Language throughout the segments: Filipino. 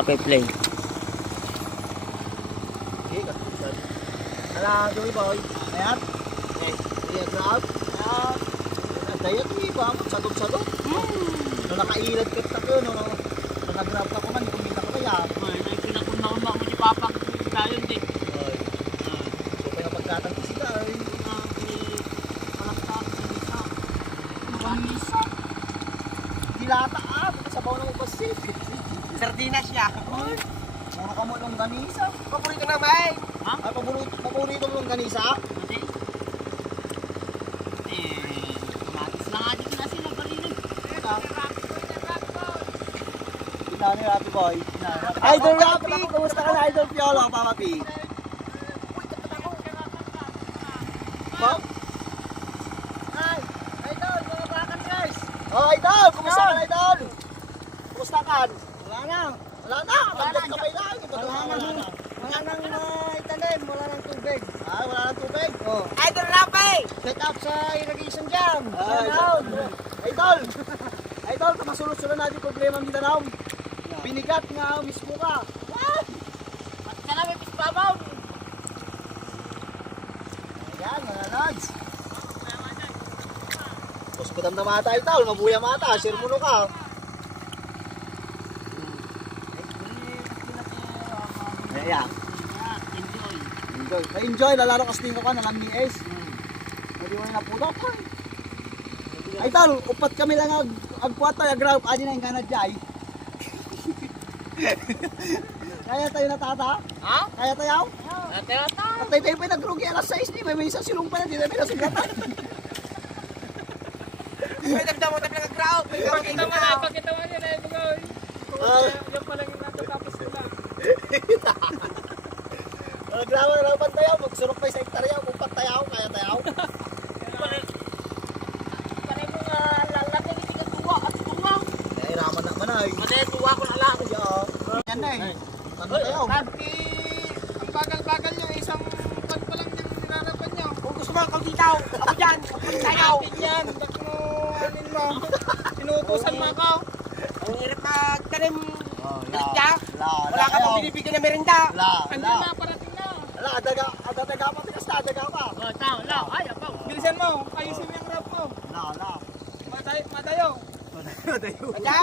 Okay, play. Ala, Joey boy. Ayan. Okay. Iya, grab. Ayan. Daya to iba mo, sadog-sadog. Nung nakailag ka ko, nung nag-grab ka ko man, kumita ko kaya. Ay, may kinakuna-una mo si Papa kasi tayo hindi. Ay. So, kaya pagkatang ko sila ay. Manisa. Dilata sabaw na magpasit. Sardinas siya. Ay. Muna ka mo nung ganisa. Paborito na ba eh? Ha? Ay, paborito mo nung ganisa? Kasi? Kamatis lang nga dito na sila parinig. Pinani Rapi boy. Idol Rapi! Kumusta ka na Idol Piolo, Papa P? Bob? Ay! Idol! Mga bakan guys! Oh, Idol! Kumusta ka na Idol? Kumusta ka? Wala na! Wala na! Magdag kamay lang! Wala nang italim! Wala nang tubig! Ay, wala nang tubig? Oh. Idol Rapi! Set up sa irrigation jam! Idol! Idol, kamasulot-sulot natin yung problema ng Mindanao. Binigat nga, mismo ka. Pati ka na may pisbabaw. Ayan, mga lads. Tapos ko na mata Idol, mabuya mata, sirmuno ka. Ayan. Enjoy. Enjoy, lalaro ka stingo ka, nalang ni Ace. Hindi mo na pulo ka. Idol, upat kami lang agpuat tayo, agrap, adi na yung ganad jay. Kaya tayo natata? Ha? Kaya tayo? Ate-ata. Patay tayo pa nagrugi alas 6 ni, may isang silong pa na, di na may nasugatan. May dagdag mo tayo ng crowd. Pakita mo na, pakita mo yun eh, Bugoy. Yung pala yung natatapos nila. Grabe na lang tayo, magsurok pa sa hektarya, upat tayo, kaya tayo. Pare mo nga lalaki hindi ka tuwa at tuwa. Kaya hiraman naman ay. Madaya tuwa ko na lang. Yan na eh. Ano tayo? Ang bagal-bagal nyo, isang buwan pa lang yung nirarapan nyo. Kung gusto mo ikaw ditaw, ako dyan. Ako sayaw. Atin yan, bak mo, anin mo. Tinutusan mo ako. Ang hirap magtanim. Galit ka? Wala ka kayo. pang binibigyan ng merinda. Andyan na, parating na. Wala, adaga pa, tikas na, adaga pa. Ay, ako. Bilisan mo, ayusin mo yung rap mo. Wala. Matayo. Nya.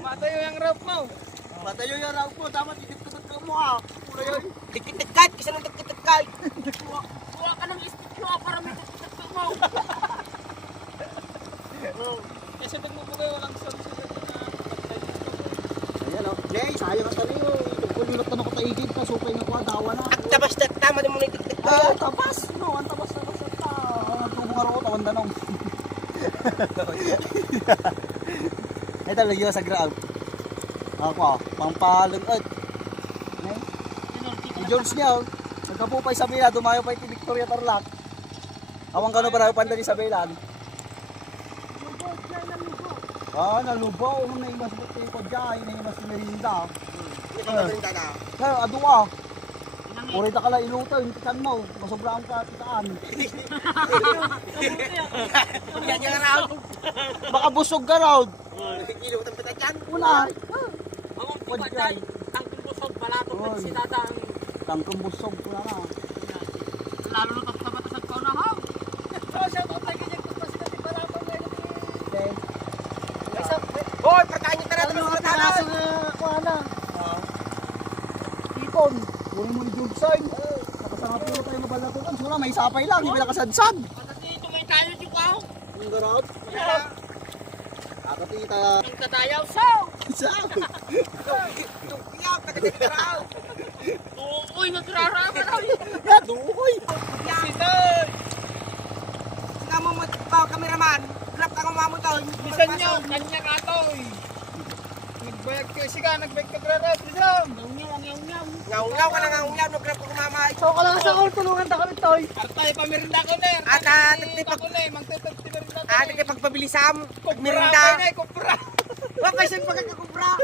Matayo yung rap mo. Patayo yung raw po, dapat itip-tutut ka mo ha. Puro yun. Dikit-dikit, kasi nang dikit-dikit. Kuha ka ng istityo para may dikit-dikit mo. Kasi pag mabugay, walang sunod-sunod na pagtayo. Ayan o. Nay, sayang ka tali o. Kulilot na ako taigid ka, supay na ko, dawa na. Ang tabas na tama din mo na dikit-dikit. Ay, ang tabas. No, ang tabas na basta ta. Ang tubong nga ro, tawan danong. Ito, lagyan sa ground. Ako, pampalungod. Si Jones niya, nagkapupay sa Bila, dumayo pa iti Victoria Tarlac. Awang ka na ba panda ni Sabelan? Nalubaw. Naimas mo tayo ko dyan, naimas si Merinda. Hindi ka merinda na. Kaya, aduwa. Urita ka lang iluto, yung tikan mo. Masobrang ka tikaan. Yan yung araw. Baka busog ka raw. Ilutan pa dyan. Una. Ang tibatay. Ang busog balatong Oy. si tatang. Tangkong busog ko na. Lalo na tapat-tapat ko na ha. Okay. Hoy, pagkain niyo tara Ano sa mga talas. taraso na kuha na? Ipon. Kunin mo ni Jugsoy. Nakasama po tayo mabalatukan. Sura, may sapay lang. Hindi pala kasadsad. Pagkati tumay tayo dito ka. Ang garot. Kakatita. Ang katayaw so. Isa. Tukiyaw, pagkati taraw. Uy, nagrarama na. Dukoy. Sitoy! Sina mo ba kameraman? Grab ka kumamon daw. Bisan nyo, kanya ka to eh. Nagbayag ka siya, nagbayag ka grarap. Bisan! Ngaw ka na ngaw, no grab ka kumamay. So, ka lang sa all. Tulungan ta kami, Toy. Artay, pamirinda ko na eh. At, Pamirinda ko na eh. Magtitagti merinda ko Ah, na eh. pagpabilisam. Kumpra Merinda. pa na eh, kumpra. Wag kasi pagkakakubra.